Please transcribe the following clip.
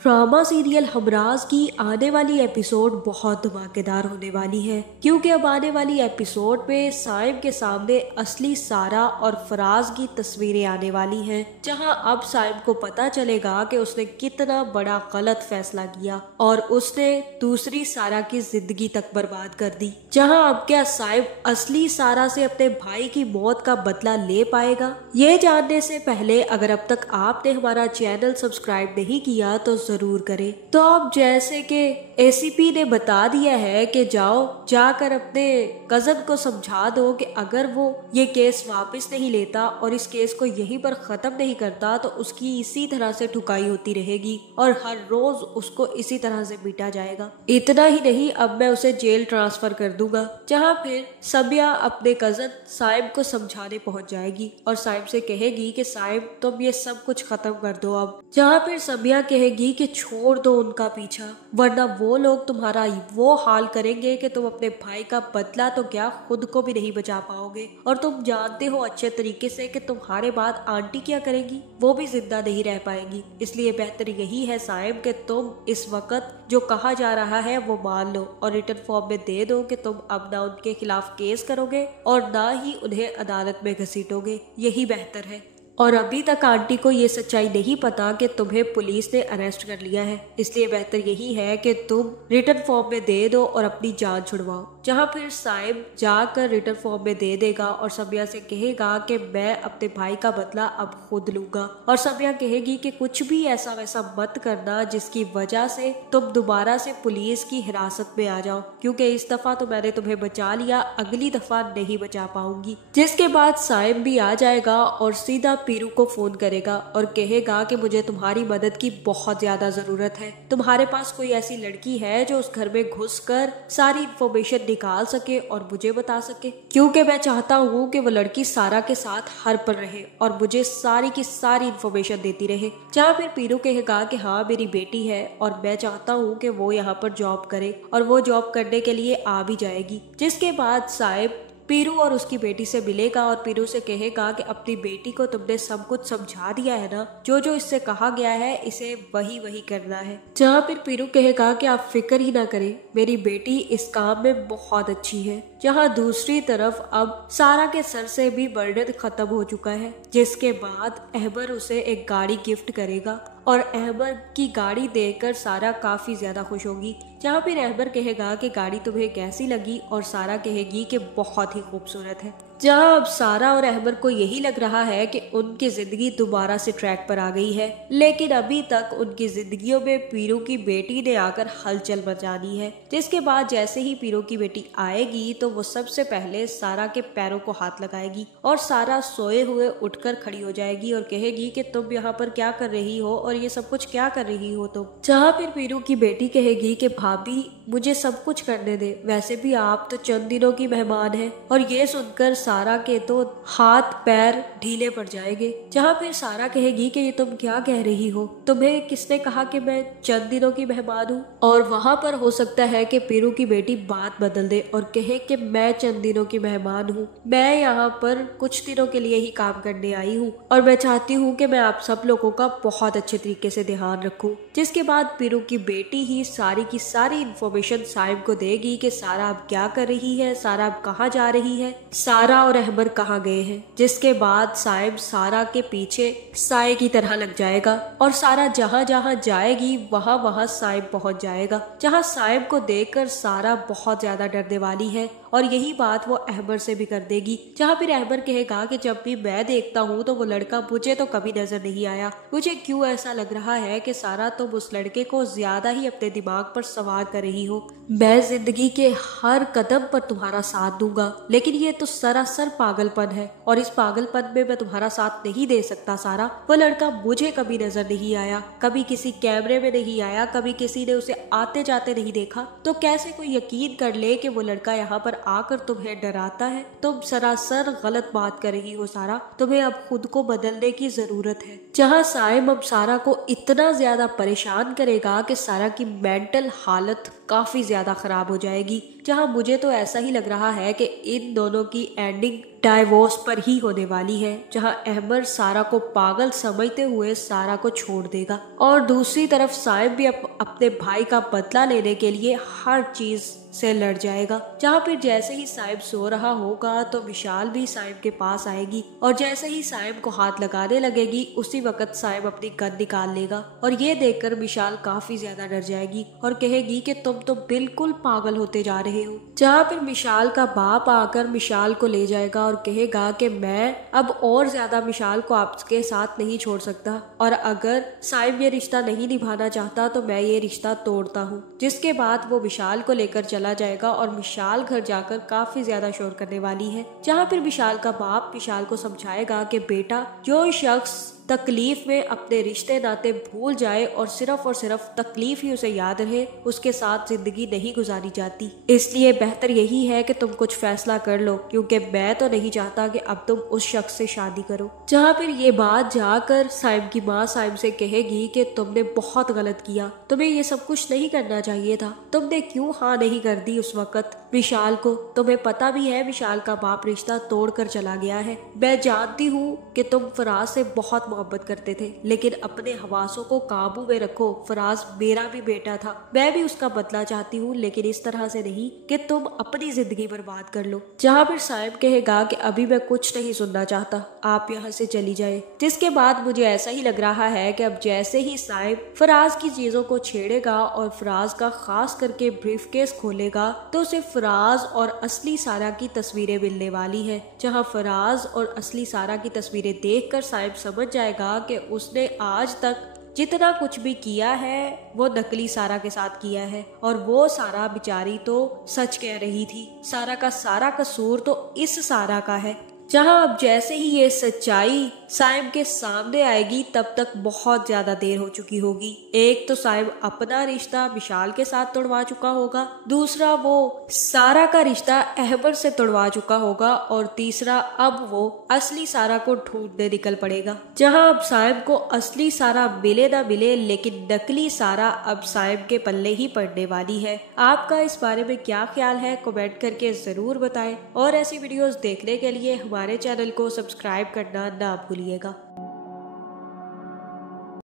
Drama serial Humraaz की आने वाली एपिसोड बहुत धमाकेदार होने वाली है, क्योंकि अब आने वाली एपिसोड में साइम के सामने असली सारा और फराज की तस्वीरें आने वाली हैं, जहां अब साइम को पता चलेगा कि उसने कितना बड़ा गलत फैसला किया और उसने दूसरी सारा की जिंदगी तक बर्बाद कर दी। जहां अब क्या साइम असली सारा से अपने भाई की मौत का बदला ले पाएगा? ये जानने से पहले अगर अब तक आपने हमारा चैनल सब्सक्राइब नहीं किया तो जरूर करें। तो अब जैसे कि एसीपी ने बता दिया है कि जाकर अपने कजन को समझा दो कि अगर वो ये केस वापस नहीं लेता और इस केस को यहीं पर खत्म नहीं करता तो उसकी इसी तरह से ठुकाई होती रहेगी और हर रोज उसको इसी तरह से पीटा जाएगा। इतना ही नहीं, अब मैं उसे जेल ट्रांसफर कर दूंगा। जहाँ फिर सबिया अपने कजन साइम को समझाने पहुंच जाएगी और साइम से कहेगी कि साइम तुम ये सब कुछ खत्म कर दो अब। जहाँ फिर सबिया कहेगी कि छोड़ दो उनका पीछा, वरना वो लोग तुम्हारा वो हाल करेंगे कि तुम अपने भाई का बदला तो क्या खुद को भी नहीं बचा पाओगे। और तुम जानते हो अच्छे तरीके से कि तुम्हारे बाद आंटी क्या करेगी, वो भी जिंदा नहीं रह पाएंगी। इसलिए बेहतर यही है साइम कि तुम इस वक्त जो कहा जा रहा है वो मान लो और रिटर्न फॉर्म में दे दो कि तुम अब ना उनके खिलाफ केस करोगे और ना ही उन्हें अदालत में घसीटोगे। यही बेहतर है। और अभी तक आंटी को ये सच्चाई नहीं पता कि तुम्हें पुलिस ने अरेस्ट कर लिया है, इसलिए बेहतर यही है कि तुम रिटर्न फॉर्म में दे दो और अपनी जान छुड़वाओ। जहाँ फिर साइम जाकर रिटर्न फॉर्म में दे देगा और सबिया से कहेगा कि मैं अपने भाई का बदला अब खुद लूंगा। और सबिया कहेगी कि कुछ भी ऐसा वैसा मत करना जिसकी वजह से तुम दोबारा से पुलिस की हिरासत में आ जाओ, क्योंकि इस दफा तो मैंने तुम्हें बचा लिया, अगली दफा नहीं बचा पाऊंगी। जिसके बाद साइम भी आ जाएगा और सीधा पीरू को फोन करेगा और कहेगा कि मुझे तुम्हारी मदद की बहुत ज्यादा जरूरत है। तुम्हारे पास कोई ऐसी लड़की है जो उस घर में घुसकर सारी इंफॉर्मेशन निकाल सके और मुझे बता सके, क्योंकि मैं चाहता हूँ कि वो लड़की सारा के साथ हर पल रहे और मुझे सारी की सारी इंफॉर्मेशन देती रहे। जहाँ फिर पीरू कहेगा कि हाँ मेरी बेटी है और मैं चाहता हूँ कि वो यहाँ पर जॉब करे और वो जॉब करने के लिए आ भी जाएगी। जिसके बाद साइम पीरू और उसकी बेटी से मिलेगा और पीरू से कहेगा कि अपनी बेटी को तुमने सब कुछ समझा दिया है ना, जो जो इससे कहा गया है इसे वही वही करना है। जहाँ फिर पीरू कहेगा कि आप फिक्र ही ना करें, मेरी बेटी इस काम में बहुत अच्छी है। जहाँ दूसरी तरफ अब सारा के सर से भी बर्डन खत्म हो चुका है। जिसके बाद अहबर उसे एक गाड़ी गिफ्ट करेगा और अहबर की गाड़ी देखकर सारा काफी ज्यादा खुश होगी। जहाँ फिर अहबर कहेगा कि गाड़ी तुम्हें कैसी लगी और सारा कहेगी कि बहुत ही खूबसूरत है। जहाँ अब सारा और अहबर को यही लग रहा है कि उनकी जिंदगी दोबारा से ट्रैक पर आ गई है, लेकिन अभी तक उनकी जिंदगियों में पीरू की बेटी ने आकर हलचल मचानी है। जिसके बाद जैसे ही पीरू की बेटी आएगी तो वो सबसे पहले सारा के पैरों को हाथ लगाएगी और सारा सोए हुए उठकर खड़ी हो जाएगी और कहेगी कि तुम यहाँ पर क्या कर रही हो और ये सब कुछ क्या कर रही हो तुम। जहाँ फिर पीरू की बेटी कहेगी कि भाभी मुझे सब कुछ करने दे, वैसे भी आप तो चंद दिनों की मेहमान है। और ये सुनकर सारा के तो हाथ पैर ढीले पड़ जाएंगे। जहाँ फिर सारा कहेगी कि ये तुम क्या कह रही हो, तुम्हें किसने कहा कि मैं चंद दिनों की मेहमान हूँ? और वहाँ पर हो सकता है कि पीरू की बेटी बात बदल दे और कहे कि मैं चंद दिनों की मेहमान हूँ, मैं यहाँ पर कुछ दिनों के लिए ही काम करने आई हूँ और मैं चाहती हूँ कि मैं आप सब लोगों का बहुत अच्छे तरीके से ध्यान रखूँ। जिसके बाद पीरू की बेटी ही सारी की सारी इंफॉर्मेशन साइम को देगी कि सारा अब क्या कर रही है, सारा अब कहाँ जा रही है, सारा और अहबर कहाँ गए हैं। जिसके बाद साइम सारा के पीछे साए की तरह लग जाएगा और सारा जहाँ जहाँ जाएगी वहाँ वहाँ साइम पहुँच जाएगा। जहाँ साइम को देखकर सारा बहुत ज्यादा डरने वाली है और यही बात वो अहबर से भी कर देगी। जहाँ फिर अहबर कहेगा कि जब भी मैं देखता हूँ तो वो लड़का मुझे तो कभी नजर नहीं आया, मुझे क्यों ऐसा लग रहा है कि सारा तुम उस लड़के को ज्यादा ही अपने दिमाग पर सवार कर रही हो। मैं जिंदगी के हर कदम पर तुम्हारा साथ दूंगा, लेकिन ये तो सरासर पागलपन है और इस पागलपन में मैं तुम्हारा साथ नहीं दे सकता सारा। वो लड़का मुझे कभी नजर नहीं आया, कभी किसी कैमरे में नहीं आया, कभी किसी ने उसे आते जाते नहीं देखा, तो कैसे कोई यकीन कर ले कि वो लड़का यहाँ पर आकर तुम्हें डराता है? तुम सरासर गलत बात कर रही हो सारा, तुम्हें अब खुद को बदलने की जरूरत है। जहाँ साइम अब सारा को इतना ज्यादा परेशान करेगा कि सारा की मेंटल हालत काफी ज्यादा खराब हो जाएगी। जहाँ मुझे तो ऐसा ही लग रहा है कि इन दोनों की एंडिंग डाइवोर्स पर ही होने वाली है, जहां अहमद सारा को पागल समझते हुए सारा को छोड़ देगा और दूसरी तरफ साइम भी अपने भाई का बदला लेने के लिए हर चीज से लड़ जाएगा। जहाँ फिर जैसे ही साइम सो रहा होगा तो विशाल भी साइम के पास आएगी और जैसे ही साइम को हाथ लगाने लगेगी उसी वक्त साइम अपनी गन निकाल लेगा और ये देखकर विशाल काफी ज्यादा डर जाएगी और कहेगी कि तुम तो बिल्कुल पागल होते जा रहे हो। जहाँ फिर विशाल का बाप आकर विशाल को ले जाएगा और कहेगा कि मैं अब और ज्यादा विशाल को आपके साथ नहीं छोड़ सकता और अगर साइम ये रिश्ता नहीं निभाना चाहता तो मैं ये रिश्ता तोड़ता हूँ। जिसके बाद वो विशाल को लेकर चला जाएगा और विशाल घर जाकर काफी ज्यादा शोर करने वाली है। जहाँ फिर विशाल का बाप विशाल को समझाएगा कि बेटा, जो शख्स तकलीफ में अपने रिश्ते नाते भूल जाए और सिर्फ तकलीफ ही उसे याद रहे, उसके साथ जिंदगी नहीं गुजारी जाती। इसलिए बेहतर यही है कि तुम कुछ फैसला कर लो, क्योंकि मैं तो नहीं चाहता कि अब तुम उस शख्स से शादी करो। जहाँ फिर ये बात जाकर साइम की माँ साइम से कहेगी कि तुमने बहुत गलत किया, तुम्हें ये सब कुछ नहीं करना चाहिए था, तुमने क्यों हाँ नहीं कर दी उस वक्त विशाल को। तुम्हें पता भी है विशाल का बाप रिश्ता तोड़कर चला गया है। मैं जानती हूँ कि तुम फराज से बहुत मोहब्बत करते थे, लेकिन अपने हवासों को काबू में रखो। फराज मेरा भी बेटा था, मैं भी उसका बदला चाहती हूँ, लेकिन इस तरह से नहीं कि तुम अपनी जिंदगी बर्बाद कर लो। जहाँ फिर साइम कहेगा कि अभी मैं कुछ नहीं सुनना चाहता, आप यहाँ से चली जाए। जिसके बाद मुझे ऐसा ही लग रहा है कि अब जैसे ही साइम फराज की चीजों को छेड़ेगा और फराज का खास करके ब्रीफकेस खोलेगा तो उसे फराज और असली सारा की तस्वीरें मिलने वाली है। जहाँ फराज और असली सारा की तस्वीरें देखकर साइम समझ जाएगा कि उसने आज तक जितना कुछ भी किया है वो नकली सारा के साथ किया है और वो सारा बेचारी तो सच कह रही थी। सारा का सारा कसूर तो इस सारा का है। जहां अब जैसे ही ये सच्चाई साइम के सामने आएगी तब तक बहुत ज्यादा देर हो चुकी होगी। एक तो साइम अपना रिश्ता विशाल के साथ तोड़वा चुका होगा, दूसरा वो सारा का रिश्ता अहमद से तोड़वा चुका होगा और तीसरा अब वो असली सारा को ढूंढने निकल पड़ेगा। जहां अब साइम को असली सारा मिले ना मिले, लेकिन नकली सारा अब साइम के पल्ले ही पड़ने वाली है। आपका इस बारे में क्या ख्याल है, कमेंट करके जरूर बताएं और ऐसी वीडियोस देखने के लिए हमारे चैनल को सब्सक्राइब करना ना भूलिएगा।